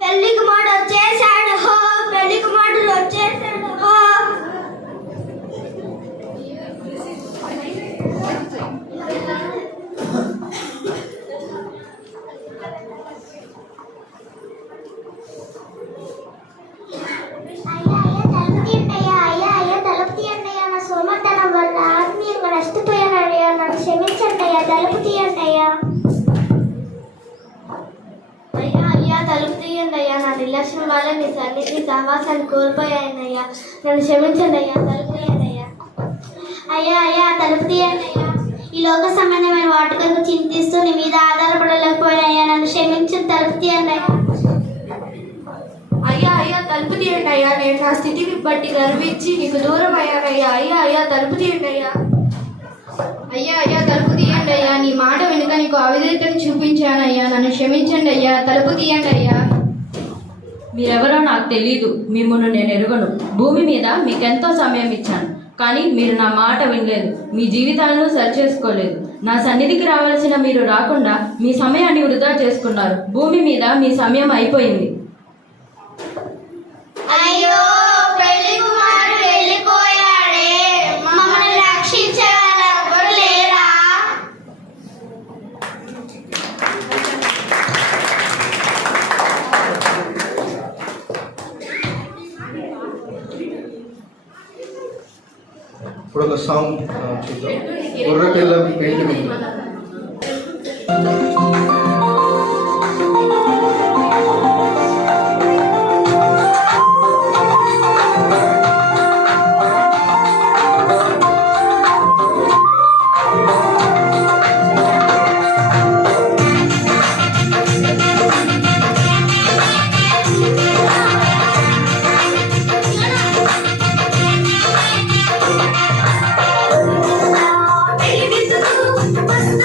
పెళ్లి కుమారుడు వచ్చేసాడు హో, పెళ్లి కుమారుడు వచ్చేసాడు హో. అయ్యా తలుపు తీయండి అయ్యా, నా సోమతనం వల్ల ఆత్మీయంగా నష్టపోయాను అయ్యా, నన్ను క్షమించండి అయ్యా, తలుపు తీయండి అయ్యా. అయ్యా తలుపు తీయండి అయ్యా, నా నిర్లక్ష్యం వల్ల మీ సన్నిధి సహవాసాన్ని కోల్పోయానయ్యా, నన్ను క్షమించండి అయ్యా, తలుపు తీయండి అయ్యా. అయ్యా తలుపు తీయండి అయ్యా, ఈ లోక సంబంధమైన వాటి కొరకు చింతిస్తూ నీ మీద ఆధారపడలేకపోయానయ్యా, నన్ను క్షమించండి, తలుపు తీయండి అయ్యా. అయ్యా తలుపు తీయండి అయ్యా, నేను నా స్థితిని బట్టి గర్వించి నీకు దూరం అయ్యానయ్యా. అయ్యా తలుపు తీయండి అయ్యా. అయ్యా తలుపు తీయండి అయ్యా, నీ మాట వెనుక నీకు అవిధేయతను చూపించానయ్యా, నన్ను క్షమించండి అయ్యా, తలుపు తీయండి అయ్యా. మీరెవరో నాకు తెలీదు, మిమ్మల్ని నేను ఎరుగను. భూమి మీద మీకెంతో సమయం ఇచ్చాను, కానీ మీరు నా మాట వినలేదు, మీ జీవితాలను సరిచేసుకోలేదు. నా సన్నిధికి రావాల్సిన మీరు రాకుండా మీ సమయాన్ని వృధా చేసుకున్నారు. భూమి మీద మీ సమయం అయిపోయింది. అయ్యో పెళ్లి కుమారుడు వెళ్ళిపోయాడే, మమ్మల్ని రక్షించే వాళ్ళు ఎవరు లేరా? ఇప్పుడు ఒక సాంగ్ చూద్దాం. గొర్రెపిల్ల పెయింటింగ్. వస్తాడు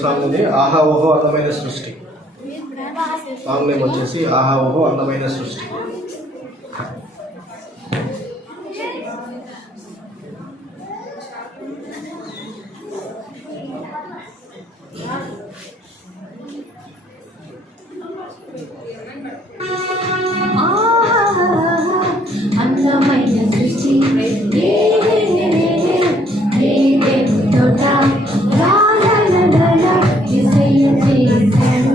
సాంగ్ ఉంది, ఆహా ఓహో అందమైన సృష్టి. సాంగ్ నేమ్ వచ్చేసి ఆహా ఓహో అందమైన సృష్టి. అందమైన సృష్టి తోట చేశాడు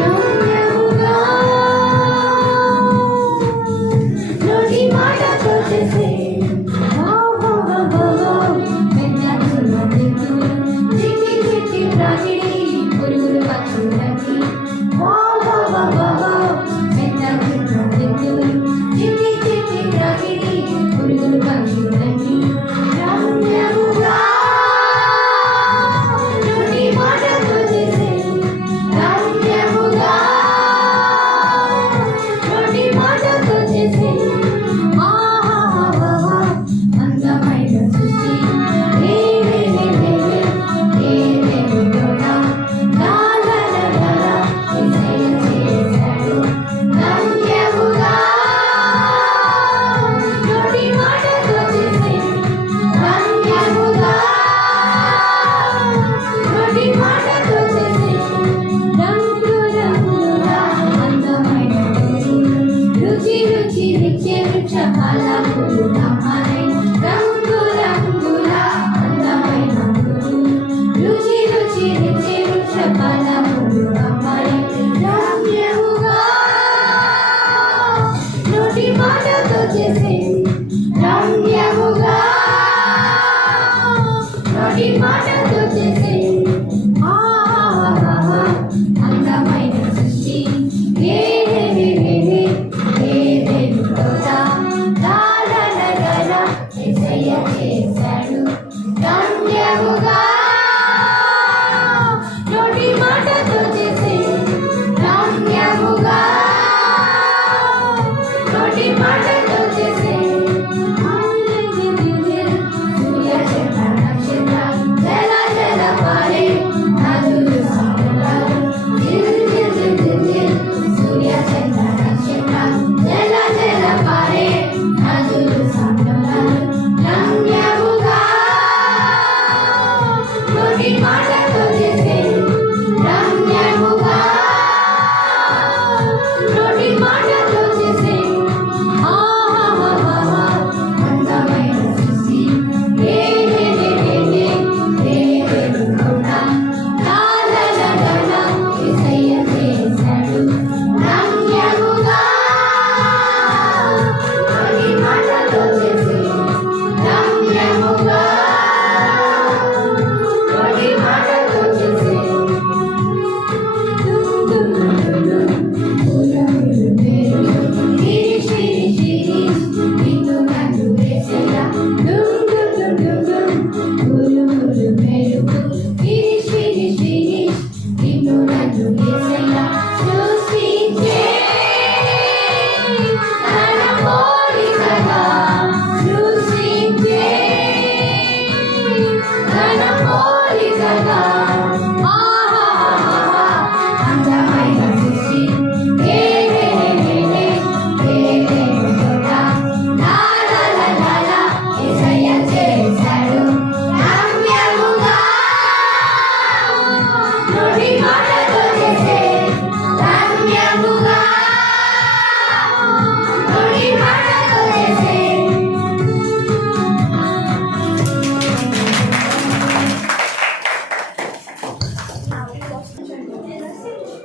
రమ్యముగా నోటి మాటతో చేసే పురుగులు పచ్చులకి చిట్టి చిట్టి ప్రాకిడి పురుగులు పచ్చులకి రమ్యముగా నోటి మాటతో చేసే రమ్యముగా నోటి మాటతో చేసే అందమైన సృష్టి రుచి రుచి నిత్య వృక్ష ఫలములు నమ్మనై రంగు రంగుల అందమైన రుచి రుచి నిత్య వృక్ష ఫలములు నమ్మనై రమ్యముగా నోటి మాటతో చేసే రమ్యముగా నోటి మాటతో చేసే అందమైన సృష్టి చేశాడు రమ్యముగా నోటి మాటతో చేసే రమ్యముగా నోటి మాటతో చేసే సూర్య చంద్ర నక్షత్ర జల జల పారే నదులు సముద్రాలు జిల్ జిల్ జిల్ జిల్ జిల్ సూర్య చంద్ర నక్షత్ర జల జల పారే నదులు సముద్రాలు రమ్యముగా నోటి మాటతో చేసే రమ్యముగా నోటి మాటతో చేసే అందమైన సృష్టి చేశాడు రమ్యముగా నోటి మాటతో చేసే రమ్యముగా నోటి మాటతో చేసే అందమైన సృష్టి చేశాడు రమ్యముగా నోటి మాటతో చేసే రమ్యముగా నోటి మాటతో చేసే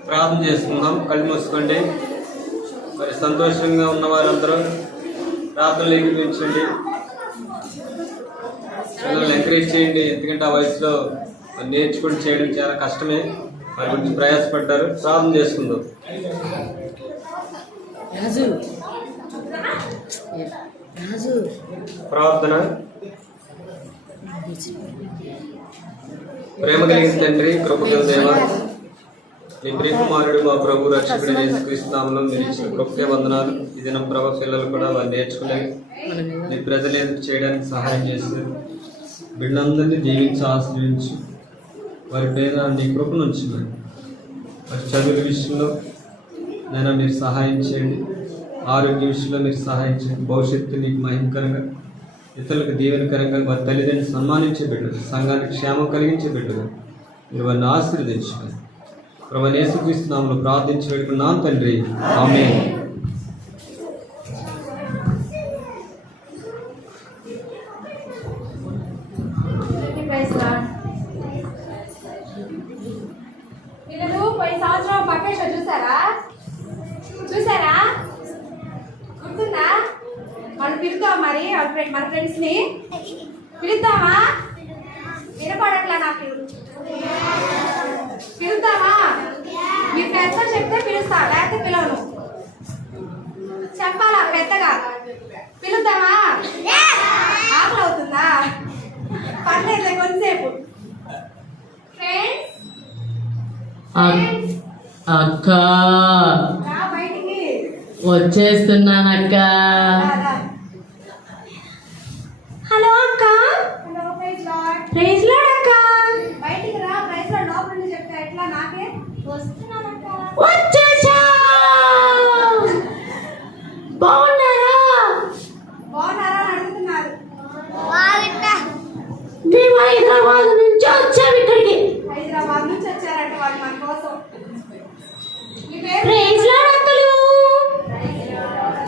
ప్రార్థన చేసుకుందాం. కళ్ళు మూసుకోండి. మరి సంతోషంగా ఉన్న వారందరూ ప్రార్థనలు ఏకీభవించండి. పిల్లల్ని ఎంకరేజ్ చేయండి. ఎందుకంటే ఆ వయసులో నేర్చుకుని చేయడం చాలా కష్టమే. వారి గురించి ప్రయాసపడ్డారు. ప్రార్థన చేసుకుందాం. ప్రార్థన. ప్రేమ కలిగిన తండ్రి, కృపగల దేవ, నీ ప్రియకుమారుడు మా ప్రభు రక్షకుడు యేసుక్రీస్తు నామములో మీరు ఇచ్చిన గొప్ప వందనాలు. ఈ దినం ప్రభు పిల్లలు కూడా వారు నేర్చుకునే నీ ప్రజలు ఎదురు చేయడానికి సహాయం చేశారు. బిడ్డలందరినీ జీవించి ఆశ్రయించి వారి పేద నీ కృపను ఉంచున్నారు. వారి చదువుల విషయంలో నేను మీరు సహాయం చేయండి. ఆరోగ్య విషయంలో మీరు సహాయం చేయండి. భవిష్యత్తు నీకు మహిమకరంగా, ఇతరులకు దీవెనకరంగా, వారి తల్లిదండ్రులు సన్మానించే బిడ్డలు, సంఘానికి క్షేమం కలిగించే బిడ్డలు మీరు వారిని ఆశీర్వదించారు. ప్రభువైన యేసుక్రీస్తు నామములో ప్రార్థించి వేడుకున్నాను తండ్రి, ఆమేన్. పిల్లలు పోయిన సంవత్సరం పక్కేష చూసారా గుర్తుందా? మనం పిలుద్దాం మరి మన ఫ్రెండ్స్ని పిలుద్దామా? వినపడట్లా నాకు. పిలుద్దామా? మీ పెద్ద చెప్తే పిలుస్తా, లేకపోతే పిలవను. చెప్పాలా పెద్దగా? పిలుద్దామా? ఆకలి అవుతుందా? పర్లేదు కొంతసేపు. ఫ్రెండ్స్ అక్క రా బయటికి. వచ్చేస్తున్నానక్క. హలో అక్క. Hello praise lord. Praise lord అక్క. బయటికి రా. ప్రైజ్ లార్డ్ లోపల నుండి చెప్తే ఎట్లా? నాకే వస్తున్నానక్క. వచ్చేసా. బాగున్నారా? బాగున్నారా అని అడుగుతున్నారు. మేము హైదరాబాద్ నుంచి వచ్చాము ఇక్కడికి. హైదరాబాద్ నుంచి వచ్చారంట వాళ్ళు మన కోసం. మీ పేరు? Praise lord uncle.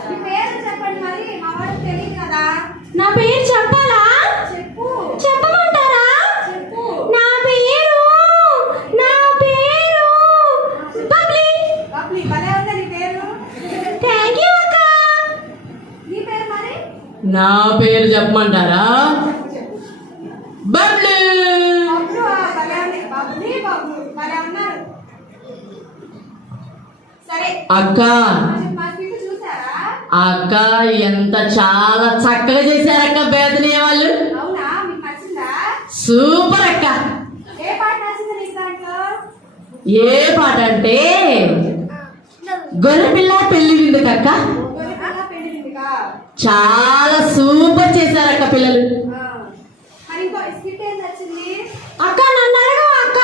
మీ పేరు చెప్పండి మరి, మా వాడికి తెలియదు కదా. నా పేరు చెప్పాలా? చెప్పు. చెప్పమంటారా? చెప్పు. నా పేరు బబ్లీ. బబ్లీ. భలే ఉందా నీ పేరు? థ్యాంక్ యూ అక్క. నీ పేరు మరి? నా పేరు చెప్పమంటారా? బబ్లీ. బబ్లు. భలే ఉంది. బబ్లీ బబ్లు భలే ఉన్నారు. సరే అక్క మా స్వీట్ చూసారా? అక్క ఎంత చాలా చక్కగా చేశారక్క బేదనే వాళ్ళు. అవునా? మీకు నచ్చిందా? సూపర్ అక్క. ఏ పాట నచ్చింది నీకు దాంట్లో? ఏ పాట అంటే గొర్రెపిల్ల పెళ్లి విందుకక్క. గొర్రెపిల్ల పెళ్లి విందుకా? చాలా సూపర్ చేశారక్క పిల్లలు. మరి ఇంకో స్కిట్ ఏం నచ్చింది? అక్క నన్ను అడగవా అక్క?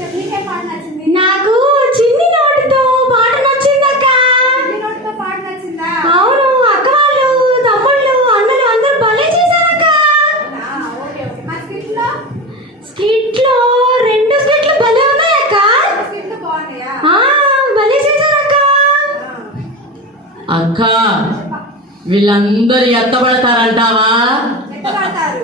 చెప్పు నీకే పాట నచ్చింది? నాకు చిన్ని నోటితో పాట నచ్చింది అక్క. నీ నోటితో పాట నచ్చిందా? అవును అక్క, వాళ్ళు తమ్ముళ్ళు అన్నలు అందరూ భలే చేశారక్క. Okay okay. మరి స్కిట్ లో 2 స్కిట్లు భలే ఉన్నాయి అక్క. స్కిట్లు బాగున్నాయా? భలే చేశారక్క. అక్క వీళ్ళందరూ ఎత్తబడతారంటావా? ఎత్తబడతారు.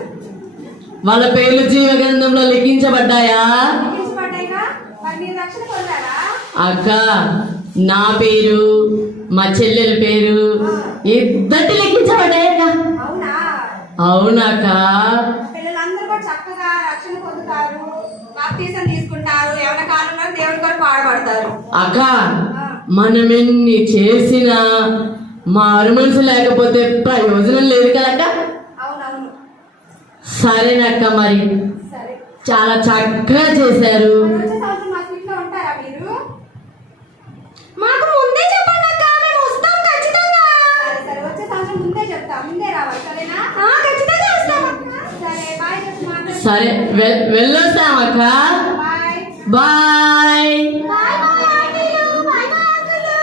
వాళ్ళ పేర్లు జీవ గ్రంథంలో లిఖించబడ్డాయా? లిఖించబడ్డాయిగా. మరి మీరు రక్షణ పొందారా? అక్క నా పేరు, మా చెల్లెల పేరు ఇద్దటి లిఖించబడ్డాయక్క. అవునా? అవునక్క. పిల్లలందరూ కూడా చక్కగా రక్షణ పొందుతారు, బాప్తీసం తీసుకుంటారు, ఎవరి కాలంలో దేవుడి కొరకు పాడబడతారు. అక్క మనం ఎన్ని చేసినా మారు మనసు లేకపోతే ప్రయోజనం లేదు కదక్క. అవునవును. సరేనక్క, మరి సరే. చాలా చక్కగా చేశారు. వచ్చే సంవత్సరం మా స్కూల్లో ఉంటారా మీరు? మాకు ముందే చెప్పండి అక్క, మేము వస్తాం ఖచ్చితంగా. సరే సరే, వచ్చే సంవత్సరం ముందే చెప్తా. ముందే రావాలి సరేనా? ఖచ్చితంగా వస్తాం. సరే బాయ్ చెప్పి మాట్లాడు. సరే వెళ్ళొస్తామక్క. బాయ్. బాయ్. బాయ్ బాయ్ ఆంటీలు. బాయ్ బాయ్ అంకులు.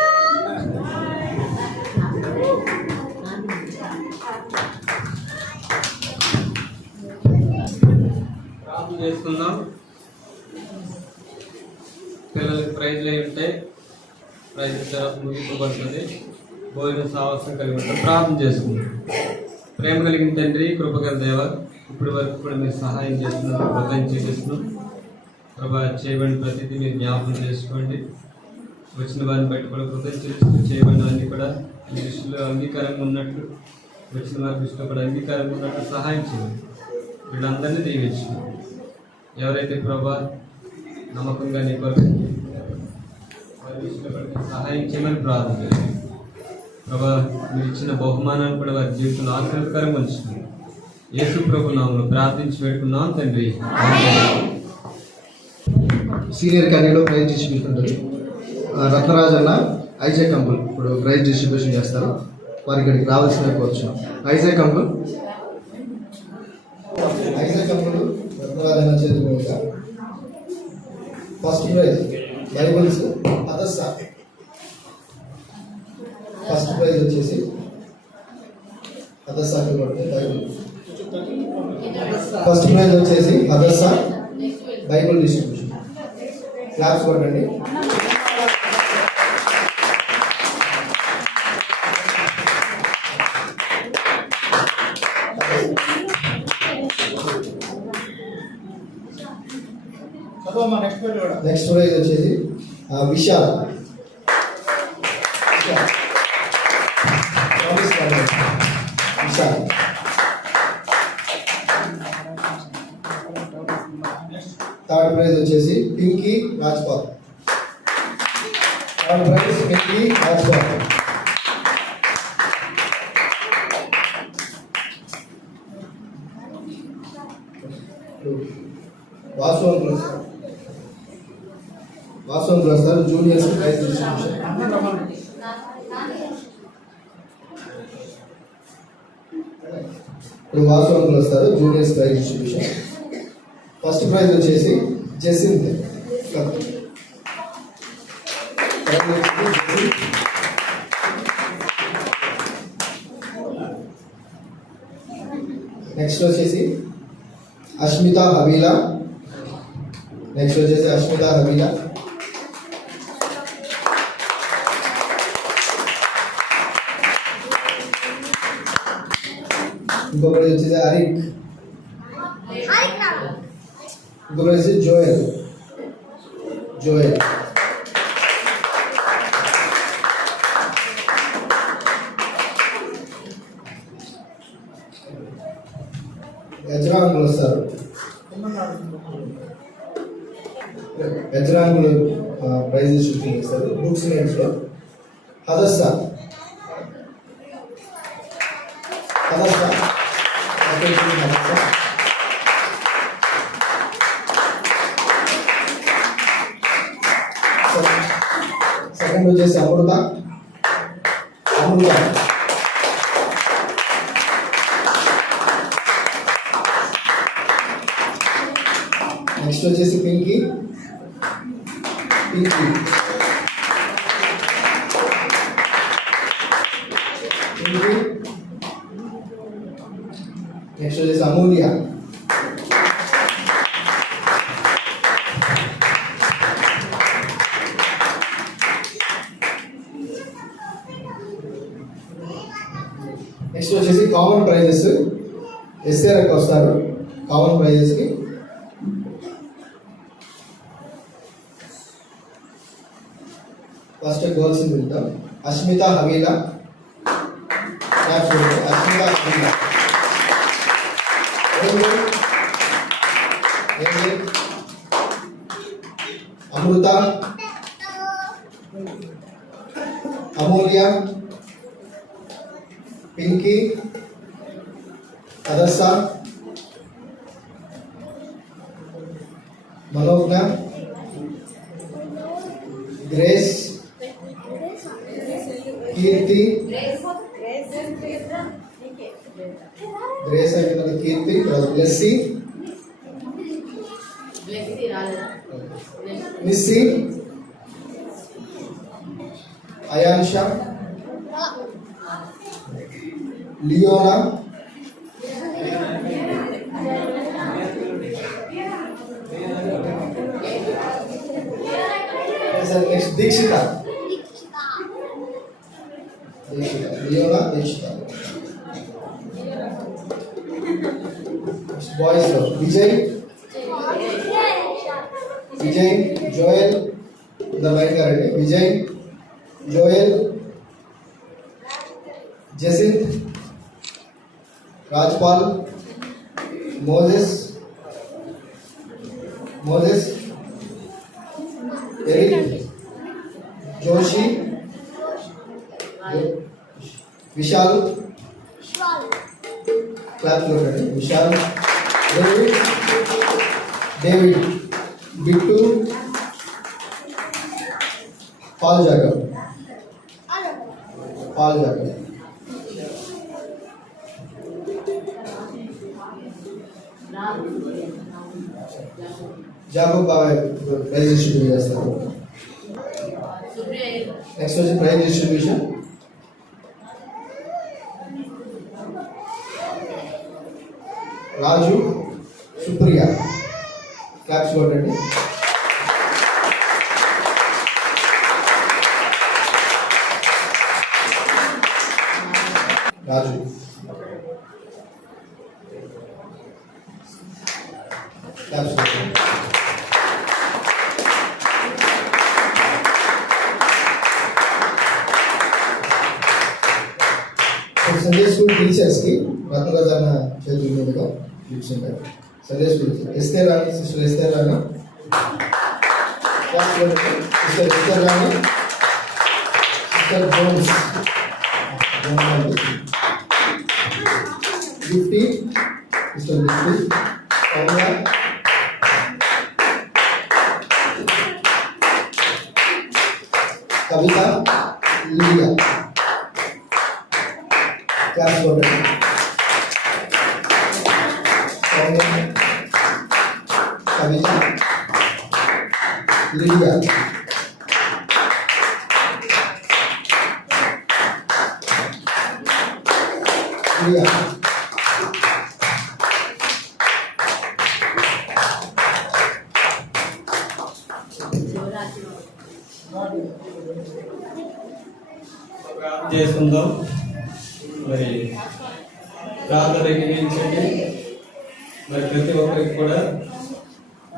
ప్రార్థన చేసుకుందాం. పిల్లలకి ప్రైజ్లు అయి ఉంటాయి. ప్రైజ్ తర్వాత ముగింపబడుతుంది. భోజన సాహసం కలిగి ఉంటాం. ప్రార్థన చేసుకుందాం. ప్రేమ కలిగిన తండ్రి, కృపగల దేవ, ఇప్పటి వరకు కూడా మీరు సహాయం చేస్తున్నారు, కృతజ్ఞత చేస్తున్నాం. ప్రభా చేయబడిన ప్రతిదీ మీరు జ్ఞాపకం చేసుకోండి. వచ్చిన వారిని బట్టి కూడా కృతజ్ఞత చేయబడినవన్నీ కూడా మీ దృష్టిలో అంగీకారంగా ఉన్నట్లు, వచ్చిన వారి దృష్టిలో కూడా అంగీకారంగా ఉన్నట్లు సహాయం చేయండి. వీళ్ళందరినీ దీవించండి. ఎవరైతే ప్రభా నమ్మకంగా నీ కొరకు వారి దృష్టిలో కూడా సహాయం చేయమని ప్రార్థన చేయండి. ప్రభా మీరు ఇచ్చిన బహుమానాన్ని కూడా వారి జీవితంలో ఆశీర్వదకరంగా ఉంచుకోండి. యేసు ప్రభు నామములో ప్రార్థించి పెట్టుకున్నాం తండ్రి. ఆమేన్. సీనియర్ క్యాండిడేట్లో ప్రైజ్ డిస్ట్రిబ్యూషన్ ఉంటుంది. రత్నరాజ్ అన్న ఐజాక్ అంకుల్ ఇప్పుడు ప్రైజ్ డిస్ట్రిబ్యూషన్ చేస్తారు. వారికి ఇక్కడికి రావాల్సిన కోరుచున్నాం. ఐజాక్ అంకుల్ రత్నరాజ్ అన్న చేతి మీదుగా first prize Bibles Adarsha. First prize వచ్చేసి అదర్స బైబుల్. ఫస్ట్ ప్రైజ్ వచ్చేసి అదర్స బైబుల్ డిస్ట్రిబ్యూషన్. క్లాప్స్ కొట్టండి. నెక్స్ట్ ప్రైజ్ వచ్చేసి విశాల్. విశాల్. థర్డ్ ప్రైజ్ వచ్చేసి Pinky Rajpal. Third prize Pinky Rajpal. Vasu uncle వస్తారు. Juniors prize distribution. ఇప్పుడు వాసు అంకుల్ వస్తారు. Juniors prize distribution. First prize వచ్చేసి జసింత్. నెక్స్ట్ వచ్చేసి అష్మిత హబీలా. నెక్స్ట్ వచ్చేసి అష్మిత హబీలా. ఇంకొకటి వచ్చేసి అరిక్. ఇంకొకటి వచ్చేసి జోయల్. యజ్రాంగులు వస్తారు. యజ్రాంగులు ప్రైజ్ డిస్ట్రిబ్యూషన్ చేస్తారు. బుక్స్ నేమ్స్లో హదస్స. సెకండ్ వచ్చేసి అమృత. నెక్స్ట్ వచ్చేసి పింకీ. నెక్స్ట్ వచ్చేసి అమూల్య. నెక్స్ట్ వచ్చేసి కామన్ ప్రైజెస్. ఎస్ఆర్కి వస్తారు. కామన్ ప్రైజెస్కి ఫస్ట్ గర్ల్స్ వెళ్తాం. Ashmita Havila. Ashmita Havila. Amrita. Amulya. Pinky. Adarsha. Manogna. Grace. Keerthi. Grace అయిన Keerthi. Blessy. Missy. Ayansha. Leona. Next Deekshitha. Leona Deekshitha. Boys లో Vijay. Joel. Line Vijay, Joel, Jacinth, Rajpal, Moses, Eric, Joshi, Vishal, clap చూడండి, Vishal, David, bit, Paul Jacob. Paul Jacob. Jacob బాబాయ్ ప్రైజ్ డిస్ట్రిబ్యూట్ చేస్తారు. Next వచ్చి prize distribution. Raju, Supriya. Claps కొట్టండి. Raju. Claps కొట్టండి. Sunday school టీచర్స్కి రత్నరాజన్న చేతుల మీదుగా గిఫ్ట్స్ ఉంటాయి. Sunday school Esther Rani, sister Esther Rani, sister Esther Rani, sister Jones, Gifty, sister Gifty, Soumya, Kavitha, Leela. Claps కొట్టండి. సౌమ్య, కవిత, లీలా. లీలా. చేసుకుందాం. మరి ప్రార్థన ఎక్కించండి. మరి ప్రతి ఒక్కరికి కూడా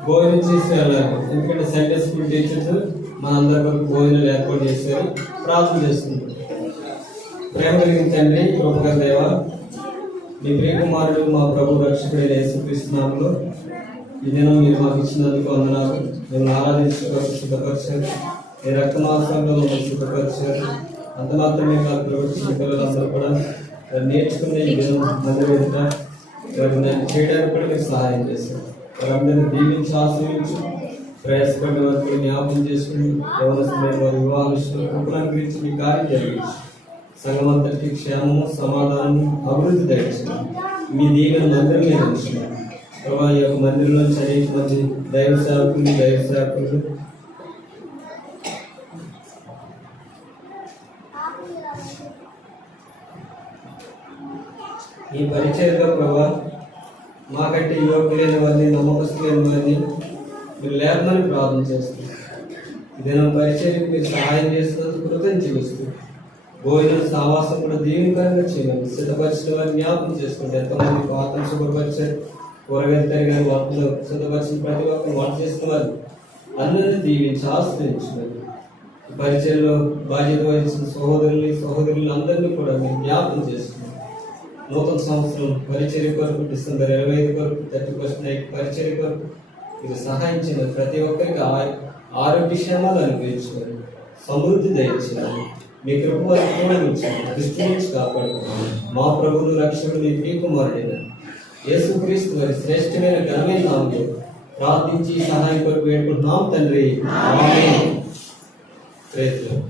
భోజనం చేసి వెళ్ళాలి. ఎందుకంటే సండే స్కూల్ టీచర్స్ మనందరి వరకు భోజనాలు ఏర్పాటు చేశారు. ప్రార్థన చేసుకుంటాం. ప్రేమ కలిగిన తండ్రి, కృపగల దేవ, మీ ప్రియకుమారుడు మా ప్రభు రక్షకుడైన యేసుక్రీస్తు నామములో ఈ దినం మీరు మాకు ఇచ్చినందుకు వందనాలు. మేము ఆరాధించుకోవడానికి సిద్ధపరిచారు. మీ రక్తమాసంలో మమ్మల్ని సిద్ధపరిచారు. అంత మాత్రమే కాదు ప్రవర్తించిన పిల్లలందరూ కూడా నేర్చుకునే ఈ దినం మందిరం ఎదుట నేను చేయడానికి కూడా మీరు సహాయం చేశారు. వారందరినీ దీవించి ఆశ్రయించి ప్రయాసపడిన వారికి జ్ఞాపకం చేసుకుని యవనస్తులైన వారి వివాహాలు కృపలను గురించి మీ కార్యం జరిగించి సంఘమంతటికి క్షేమము, సమాధానము, అభివృద్ధి దయచేయండి. మీ దీవెన అందరి మీద ఉంచున్నారు. ప్రభా, ఈ యొక్క మందిరంలో అనేక మంది దైవ సేవకులు ఈ పరిచయంలో ప్రభా మాకంటే యువకులైన వారిని, నమ్మకస్తులైన వారిని మీరు లేపమని ప్రార్థన చేస్తున్నారు. ఇదేనా పరిచయం మీరు సహాయం చేస్తున్నందుకు కృతజ్ఞత చూస్తూ భోజనం సావాసం కూడా దీవెనకరంగా చేయండి. సిద్ధపరిచిన వారిని జ్ఞాపకం చేసుకోండి. ఎంతమంది పాత్రలు శుభ్రపరిచారు, కూరగాయలు తరిగారు, వంటలు సిద్ధపరిచిన ప్రతి ఒక్కరు వంట చేసిన వారు అందరినీ దీవించి ఆశ్రయించుకోండి. పరిచయంలో బాధ్యత వహించిన సహోదరులు అందరినీ కూడా మీరు జ్ఞాపకం చేసుకున్నారు. నూతన సంవత్సరం పరిచర్య కొరకు డిసెంబర్ 25 కొరకు 31st నైట్ పరిచర్య కొరకు మీరు సహాయం చేయాలి. ప్రతి ఒక్కరికి ఆరోగ్య క్షేమాలు అనుగ్రహించారు. సమృద్ధి దయచేయాలి. మీ కృప వారికి కూడా ఉంచాలి. దృష్టి నుంచి కాపాడుకోవాలి. మా ప్రభువును రక్షకుడు మీ ప్రియకుమారుడైన యేసుక్రీస్తు వారి శ్రేష్టమైన ఘనమైన నామములో ప్రార్థించి సహాయం కొరకు వేడుకుంటున్నాం తండ్రి. ఆమేన్. ప్రేమ